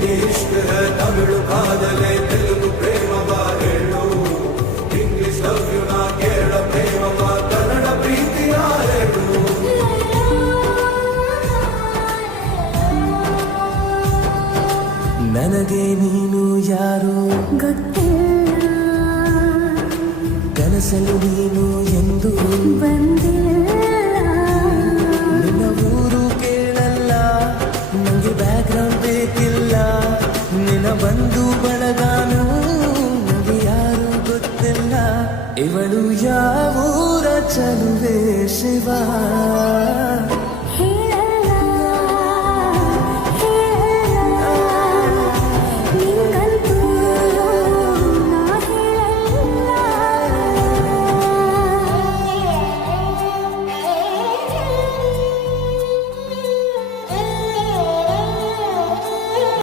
ಹಿಂದಿ ತಮಿಳು ಕಾದಲೆ Telugu English you Kerala ಪ್ರೇಮವ ಕನ್ನಡ ಪ್ರೀತಿಯ ಹೇಳು. ನನಗೆ ನೀನು ಯಾರು? ಗೊತ್ತಿಲ್ಲ. ಕನಸಲು ನೀನು ಎಂದು ಇವಳು ಯಾವೂರ ಚಲುವೆ ಶಿವ